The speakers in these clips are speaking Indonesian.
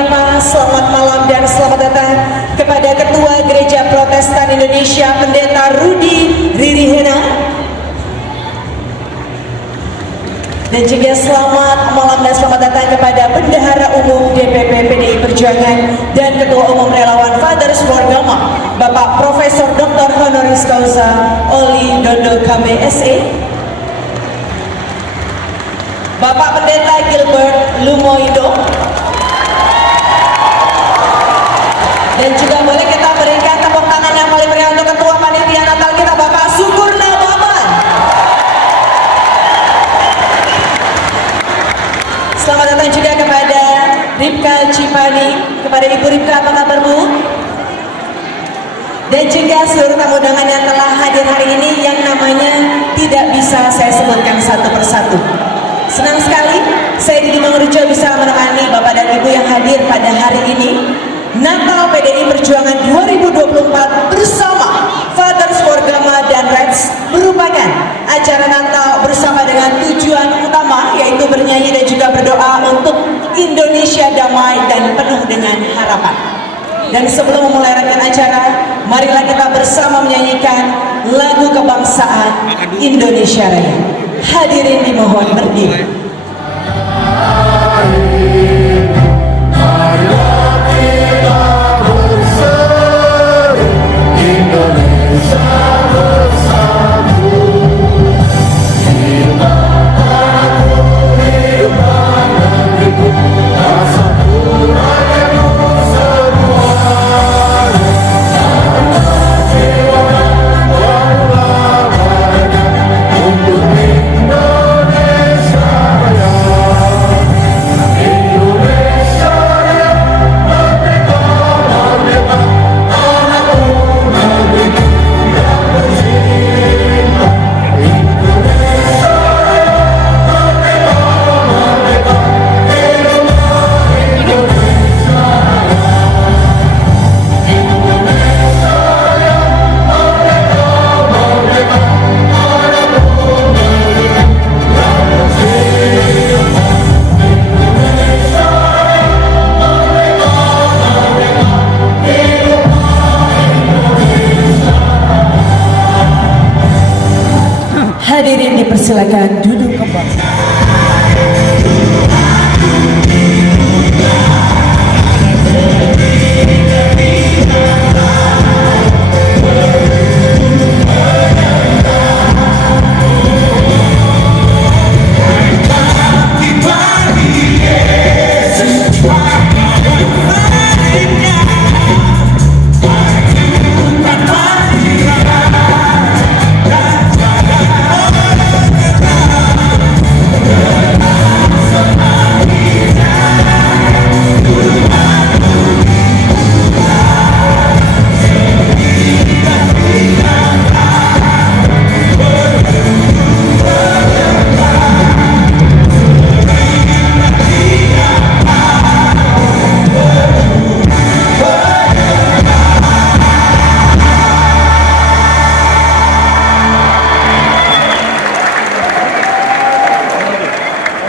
menyapa selamat malam dan selamat datang kepada Ketua Gereja Protestan Indonesia Pendeta Rudi Ririhena, dan juga selamat malam dan selamat datang kepada Bendahara Umum DPP PDI Perjuangan dan Ketua Umum Relawan Fathers for Gama, Bapak Profesor Dr. Honoris Causa Oli Dondo KBSE, Bapak Pendeta Gilbert Lumoido, dan juga boleh kita berikan tepuk tangan yang paling meriah untuk Ketua Panitia Natal kita, Bapak Sukurna Baban. Selamat datang juga kepada Ripka Cipani, kepada Ibu Ripka, apa kabar Bu? Dan juga seluruh tamu undangan yang telah hadir hari ini yang namanya tidak bisa saya sebutkan satu persatu. Senang sekali saya di Mangurujo bisa menemani Bapak dan Ibu yang hadir pada hari ini. Natal PDI Perjuangan 2024 bersama Fathers for Gama dan Reds merupakan acara Natal bersama dengan tujuan utama yaitu bernyanyi dan juga berdoa untuk Indonesia damai dan penuh dengan harapan. Dan sebelum memulai rangkaian acara, marilah kita bersama menyanyikan lagu kebangsaan Indonesia Raya. Hadirin dimohon berdiri. Hadirin dipersilakan duduk kembali.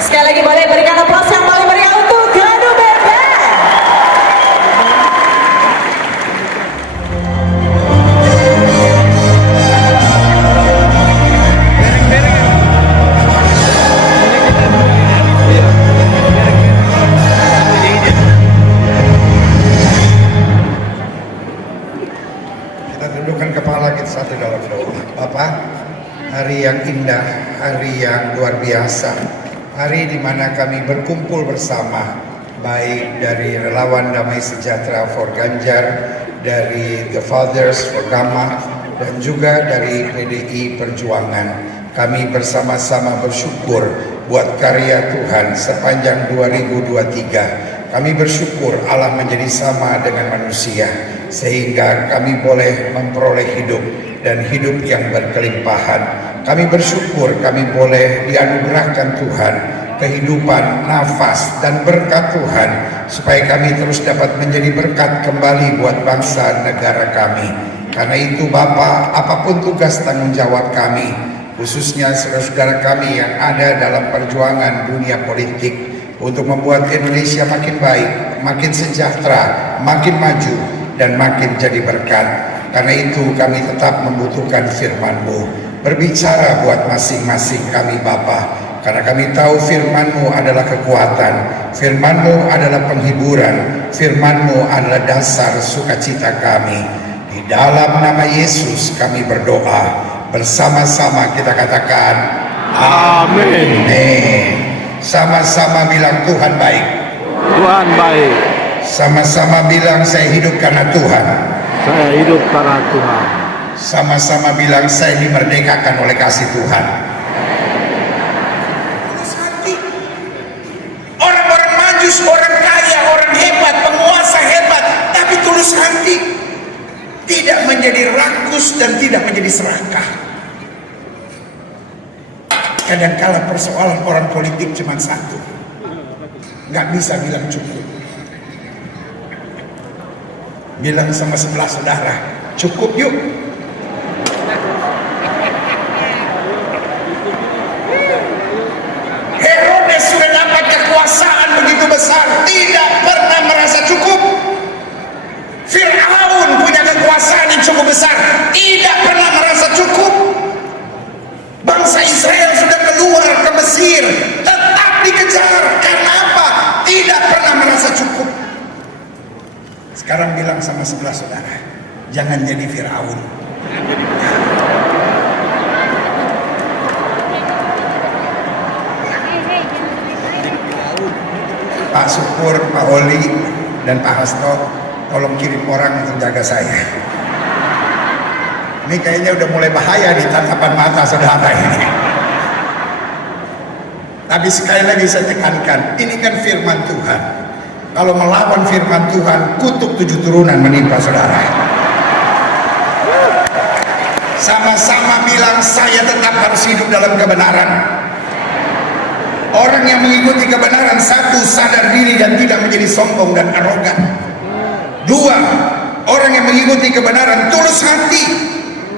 Sekali lagi boleh berikan aplaus yang paling meriah untuk Gadu Bebek. Kita tundukkan kepala kita satu dalam doa. Bapak, hari yang indah, hari yang luar biasa, hari di mana kami berkumpul bersama, baik dari Relawan Damai Sejahtera for Ganjar, dari The Fathers for Gama, dan juga dari PDI Perjuangan. Kami bersama-sama bersyukur buat karya Tuhan sepanjang 2023. Kami bersyukur Allah menjadi sama dengan manusia, sehingga kami boleh memperoleh hidup dan hidup yang berkelimpahan. Kami bersyukur kami boleh dianugerahkan Tuhan kehidupan, nafas, dan berkat Tuhan, supaya kami terus dapat menjadi berkat kembali buat bangsa negara kami. Karena itu Bapa, apapun tugas tanggung jawab kami, khususnya saudara-saudara kami yang ada dalam perjuangan dunia politik, untuk membuat Indonesia makin baik, makin sejahtera, makin maju, dan makin jadi berkat. Karena itu kami tetap membutuhkan firman-Mu. Berbicara buat masing-masing kami Bapa, karena kami tahu firman-Mu adalah kekuatan, firman-Mu adalah penghiburan, firman-Mu adalah dasar sukacita kami. Di dalam nama Yesus kami berdoa. Bersama-sama kita katakan amin. Sama-sama bilang Tuhan baik. Tuhan baik. Sama-sama bilang saya hidup karena Tuhan. Saya hidup karena Tuhan. Sama-sama bilang saya dimerdekakan oleh kasih Tuhan. Tulus hati. Orang-orang majus, orang kaya, orang hebat, penguasa hebat, tapi tulus hati. Tidak menjadi rakus dan tidak menjadi serakah. Kadang-kala persoalan orang politik cuma satu, nggak bisa bilang cukup. Bilang sama sebelah saudara, cukup yuk. Herodes sudah dapat kekuasaan begitu besar, tidak pernah merasa cukup. Fir'aun punya kekuasaan yang cukup besar, tidak pernah merasa cukup. Bangsa Israel sudah keluar ke Mesir, tetap dikejar. Karena apa? Tidak pernah merasa cukup. Sekarang bilang sama sebelah saudara, jangan jadi Fir'aun. Pak Syukur, Pak Oli, dan Pak Hasto, tolong kirim orang untuk jaga saya. Ini kayaknya udah mulai bahaya di tatapan mata saudara ini. Tapi sekali lagi saya tekankan, ini kan firman Tuhan. Kalau melawan firman Tuhan, kutuk 7 turunan menimpa saudara. Sama-sama bilang saya tetap harus hidup dalam kebenaran. Orang yang mengikuti kebenaran, satu, sadar diri dan tidak menjadi sombong dan arogan. Dua, orang yang mengikuti kebenaran tulus hati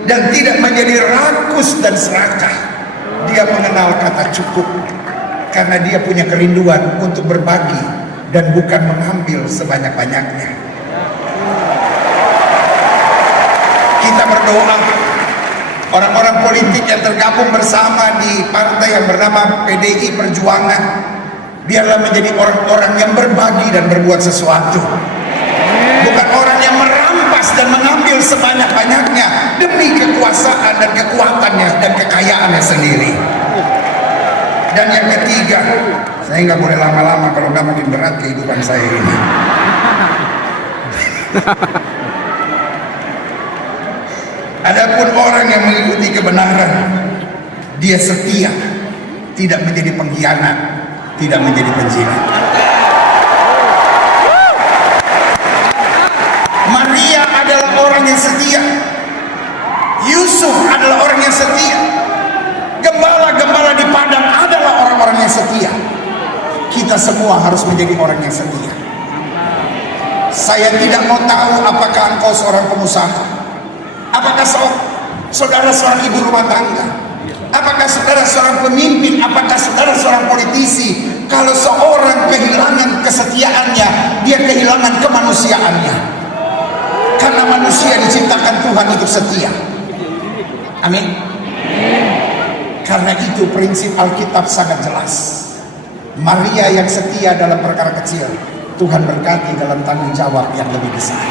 dan tidak menjadi rakus dan serakah. Dia mengenal kata cukup karena dia punya kerinduan untuk berbagi dan bukan mengambil sebanyak-banyaknya. Kita berdoa orang-orang politik yang tergabung bersama di partai yang bernama PDI Perjuangan, biarlah menjadi orang-orang yang berbagi dan berbuat sesuatu, bukan orang yang merampas dan mengambil sebanyak-banyaknya demi kekuasaan dan kekuatannya dan kekayaannya sendiri. Dan yang ketiga, saya nggak boleh lama-lama, kalau nggak makin berat kehidupan saya ini. Adapun orang yang mengikuti kebenaran, dia setia, tidak menjadi pengkhianat, tidak menjadi penjilat. Maria adalah orang yang setia. Yusuf adalah orang yang setia. Gembala-gembala di padang adalah orang-orang yang setia. Kita semua harus menjadi orang yang setia. Saya tidak mau tahu apakah engkau seorang pengusaha, apakah saudara seorang ibu rumah tangga, apakah saudara seorang pemimpin, apakah saudara seorang politisi. Kalau seorang kehilangan kesetiaannya, dia kehilangan kemanusiaannya. Karena manusia diciptakan Tuhan untuk setia. Amin. Karena itu prinsip Alkitab sangat jelas. Maria yang setia dalam perkara kecil, Tuhan berkati dalam tanggung jawab yang lebih besar.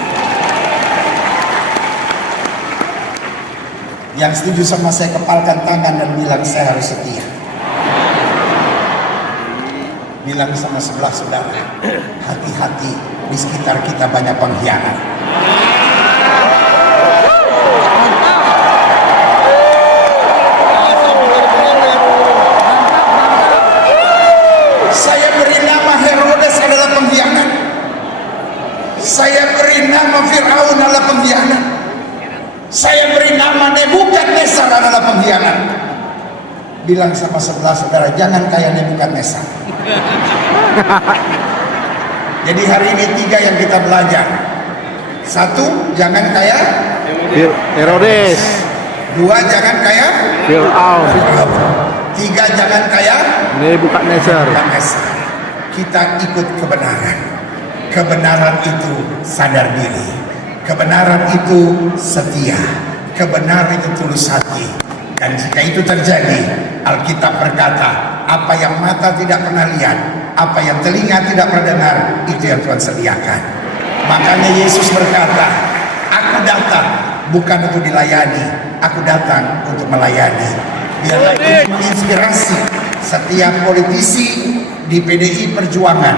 Yang setuju sama saya kepalkan tangan dan bilang saya harus setia. Bilang sama sebelah saudara, hati-hati, di sekitar kita banyak pengkhianat. Saya beri nama Herodes adalah pengkhianat. Saya beri nama Fir'aun adalah pengkhianat. Saya beri nama Nebukadnezar adalah pengkhianat. Bilang sama sebelah saudara, jangan kayak Nebukadnezar. Jadi hari ini 3 yang kita belajar. 1, jangan kayak Herodes. 2, jangan kayak Fir'aun. 3, jangan kayak Nebukadnezar. kita ikut kebenaran. Kebenaran itu sadar diri. Kebenaran itu setia. Kebenaran itu tulus hati. Dan jika itu terjadi, Alkitab berkata, apa yang mata tidak pernah lihat, apa yang telinga tidak pernah dengar, itu yang Tuhan sediakan. Makanya Yesus berkata, aku datang bukan untuk dilayani, aku datang untuk melayani. Biarlah ini menginspirasi setiap politisi di PDI Perjuangan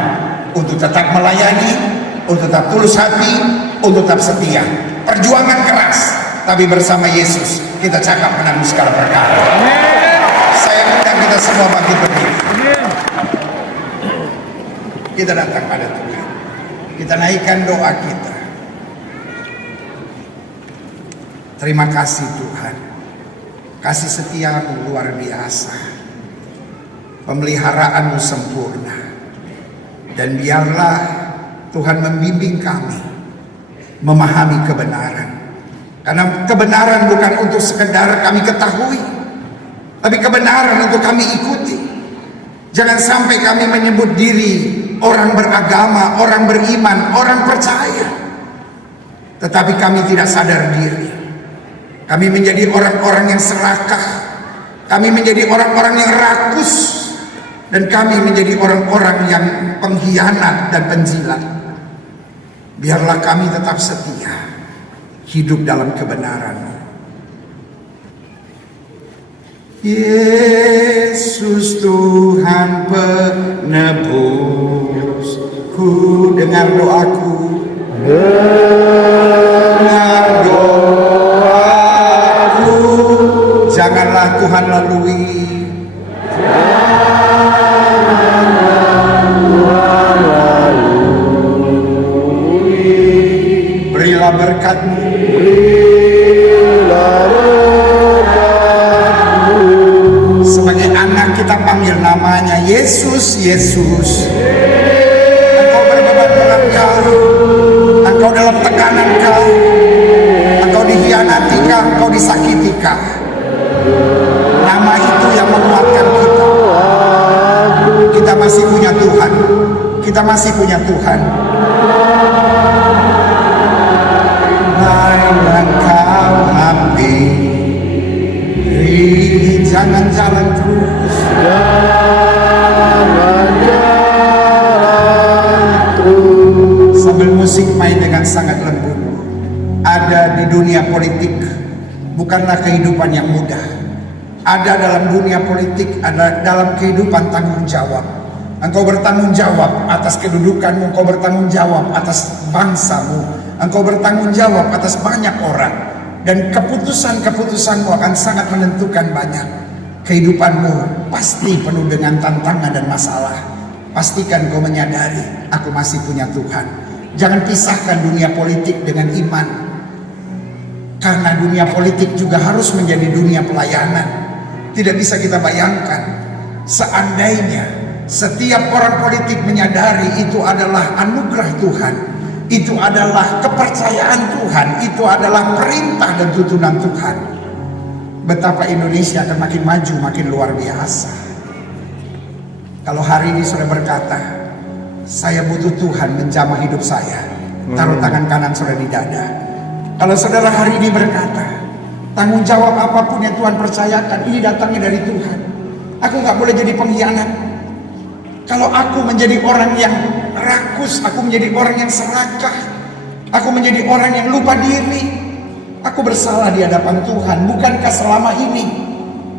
untuk tetap melayani, untuk tetap tulus hati, untuk tetap setia. Perjuangan keras, tapi bersama Yesus kita cakap menanggung segala perkara. Saya undang kita semua bangkit berdiri. Kita datang pada Tuhan. Kita naikkan doa kita. Terima kasih Tuhan. Kasih setiamu luar biasa. Pemeliharaanmu sempurna. Dan biarlah Tuhan membimbing kami memahami kebenaran. Karena kebenaran bukan untuk sekedar kami ketahui, tapi kebenaran untuk kami ikuti. Jangan sampai kami menyebut diri orang beragama, orang beriman, orang percaya, tetapi kami tidak sadar diri. Kami menjadi orang-orang yang serakah, kami menjadi orang-orang yang rakus, dan kami menjadi orang-orang yang pengkhianat dan penjilat. Biarlah kami tetap setia, hidup dalam kebenaran. Yesus Tuhan penebusku, dengar doaku, dengar doaku, janganlah Tuhan lalui, berilah berkat-Mu, sebagai anak kita panggil namanya Yesus, Yesus. Engkau berbeban berat, engkau dalam tekanan, engkau dikhianati, engkau disakiti. Nama itu yang menguatkan kita. Kita masih punya Tuhan. Kita masih punya Tuhan. Engkau hampiri, jangan jalan terus, sambil musik main dengan sangat lembut. Ada di dunia politik bukanlah kehidupan yang mudah. Ada dalam dunia politik, ada dalam kehidupan tanggung jawab. Engkau bertanggung jawab atas kedudukanmu, engkau bertanggung jawab atas bangsamu, engkau bertanggung jawab atas banyak orang. Dan keputusan-keputusanmu akan sangat menentukan banyak. Kehidupanmu pasti penuh dengan tantangan dan masalah. Pastikan kau menyadari, aku masih punya Tuhan. Jangan pisahkan dunia politik dengan iman. Karena dunia politik juga harus menjadi dunia pelayanan. Tidak bisa kita bayangkan, seandainya setiap orang politik menyadari itu adalah anugerah Tuhan, itu adalah kepercayaan Tuhan, itu adalah perintah dan tuntunan Tuhan, betapa Indonesia akan makin maju, makin luar biasa. Kalau hari ini saudara berkata, saya butuh Tuhan menjamah hidup saya, taruh tangan kanan saudara di dada. Kalau saudara hari ini berkata, tanggung jawab apapun yang Tuhan percayakan, ini datangnya dari Tuhan. Aku gak boleh jadi pengkhianat. Kalau aku menjadi orang yang rakus, aku menjadi orang yang serakah, aku menjadi orang yang lupa diri, aku bersalah di hadapan Tuhan. Bukankah selama ini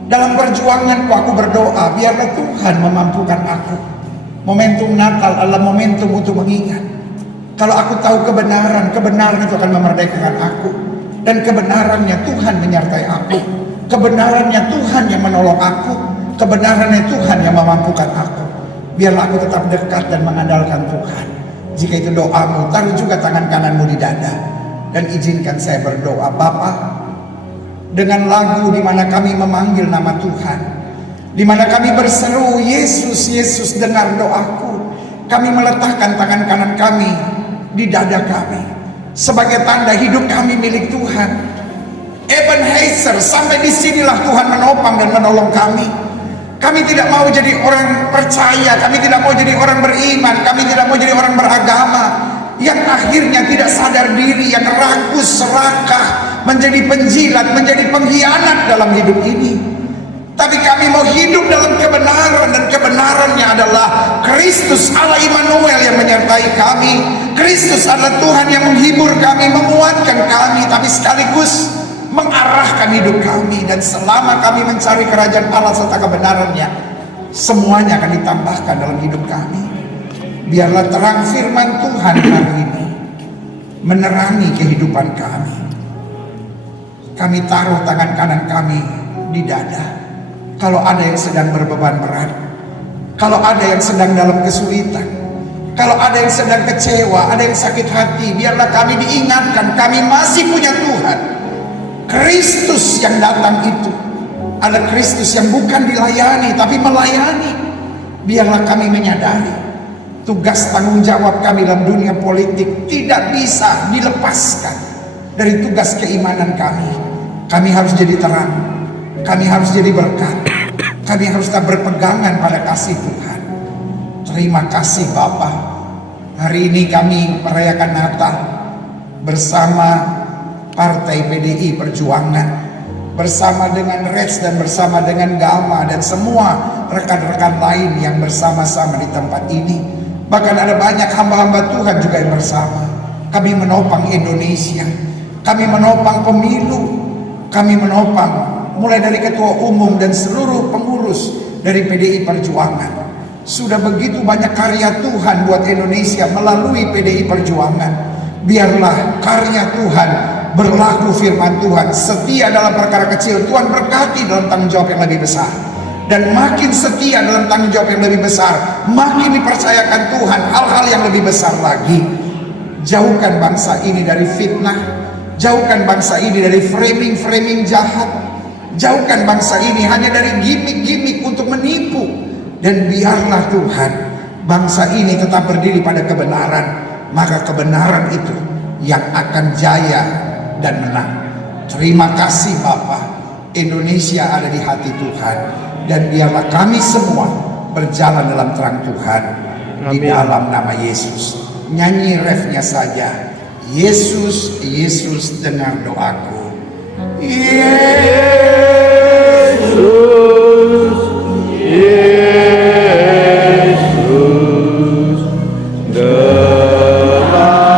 dalam perjuanganku aku berdoa, biarlah Tuhan memampukan aku. Momentum Natal adalah momentum untuk mengingat, kalau aku tahu kebenaran, kebenaran itu akan memerdekakan aku. Dan kebenarannya Tuhan menyertai aku, kebenarannya Tuhan yang menolong aku, kebenarannya Tuhan yang memampukan aku. Biarlah aku tetap dekat dan mengandalkan Tuhan. Jika itu doamu, taruh juga tangan kananmu di dada dan izinkan saya berdoa. Bapa, dengan lagu di mana kami memanggil nama Tuhan, di mana kami berseru, Yesus, Yesus, dengar doaku. Kami meletakkan tangan kanan kami di dada kami sebagai tanda hidup kami milik Tuhan. Ebenezer, sampai disinilah Tuhan menopang dan menolong kami. Kami tidak mau jadi orang percaya, kami tidak mau jadi orang beriman, kami tidak mau jadi orang beragama yang akhirnya tidak sadar diri, yang rakus, serakah, menjadi penjilat, menjadi pengkhianat dalam hidup ini. Tapi kami mau hidup dalam kebenaran, dan kebenarannya adalah Kristus Allah Immanuel yang menyertai kami. Kristus adalah Tuhan yang menghibur kami, menguatkan kami, tapi sekaligus mengarahkan hidup kami. Dan selama kami mencari kerajaan Allah serta kebenarannya, semuanya akan ditambahkan dalam hidup kami. Biarlah terang firman Tuhan hari ini menerangi kehidupan kami. Kami taruh tangan kanan kami di dada. Kalau ada yang sedang berbeban berat, kalau ada yang sedang dalam kesulitan, kalau ada yang sedang kecewa, ada yang sakit hati, biarlah kami diingatkan kami masih punya Tuhan. Kristus yang datang itu adalah Kristus yang bukan dilayani tapi melayani. Biarlah kami menyadari tugas tanggung jawab kami dalam dunia politik tidak bisa dilepaskan dari tugas keimanan kami. Kami harus jadi terang, kami harus jadi berkat, kami harus tetap berpegangan pada kasih Tuhan. Terima kasih Bapa. Hari ini kami merayakan Natal bersama Partai PDI Perjuangan, bersama dengan Rex dan bersama dengan Gama dan semua rekan-rekan lain yang bersama-sama di tempat ini. Bahkan ada banyak hamba-hamba Tuhan juga yang bersama. Kami menopang Indonesia, kami menopang pemilu, kami menopang mulai dari ketua umum dan seluruh pengurus dari PDI Perjuangan. Sudah begitu banyak karya Tuhan buat Indonesia melalui PDI Perjuangan. Biarlah karya Tuhan berlaku, firman Tuhan setia dalam perkara kecil, Tuhan berkati dalam tanggung jawab yang lebih besar. Dan makin setia dalam tanggung jawab yang lebih besar, makin dipercayakan Tuhan hal-hal yang lebih besar lagi. Jauhkan bangsa ini dari fitnah, jauhkan bangsa ini dari framing-framing jahat, jauhkan bangsa ini hanya dari gimmick-gimmick untuk menipu. Dan biarlah Tuhan bangsa ini tetap berdiri pada kebenaran, maka kebenaran itu yang akan jaya dan menang. Terima kasih Bapa. Indonesia ada di hati Tuhan, dan biarlah kami semua berjalan dalam terang Tuhan. Di dalam nama Yesus. Nyanyi refnya saja. Yesus, Yesus dengar doaku. Yesus, Yesus, dengar doaku.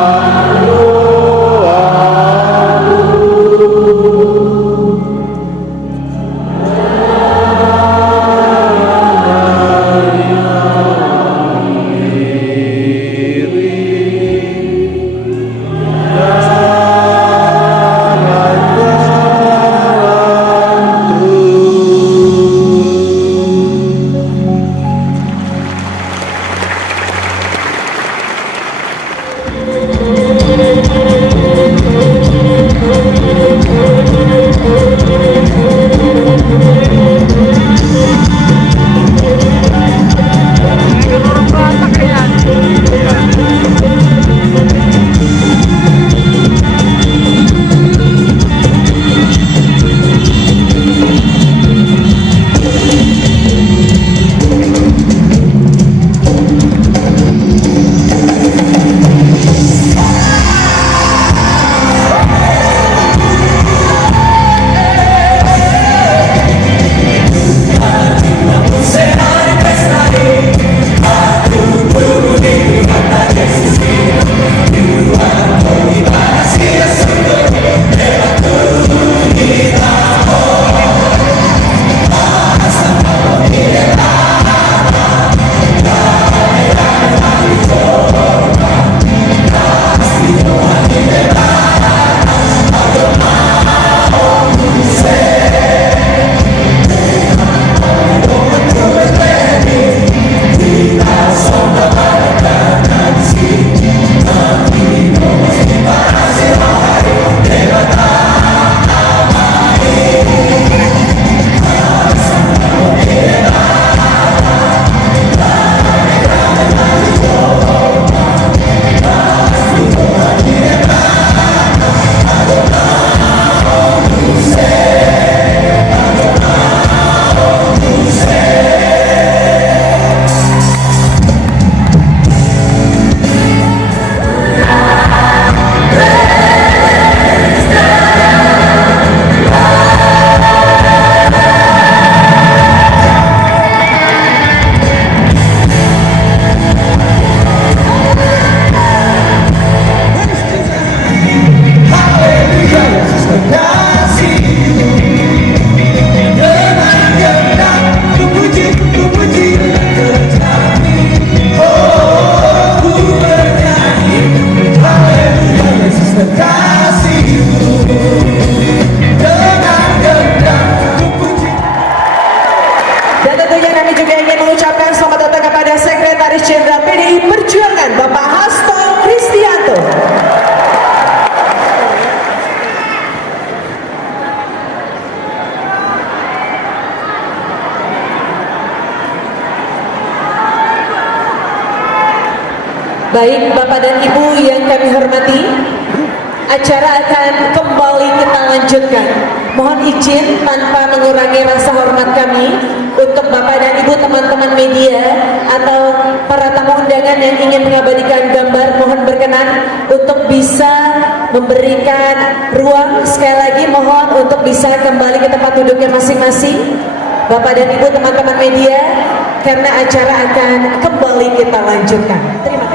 Gerindra PDI Perjuangan Bapak Hasto Kristianto. Baik Bapak dan Ibu yang kami hormati, acara akan kembali kita lanjutkan. Mohon izin tanpa mengurangi rasa hormat kami untuk Bapak dan Ibu teman-teman media atau para tamu undangan yang ingin mengabadikan gambar, mohon berkenan untuk bisa memberikan ruang. Sekali lagi mohon untuk bisa kembali ke tempat duduknya masing-masing Bapak dan Ibu teman-teman media, karena acara akan kembali kita lanjutkan. Terima kasih.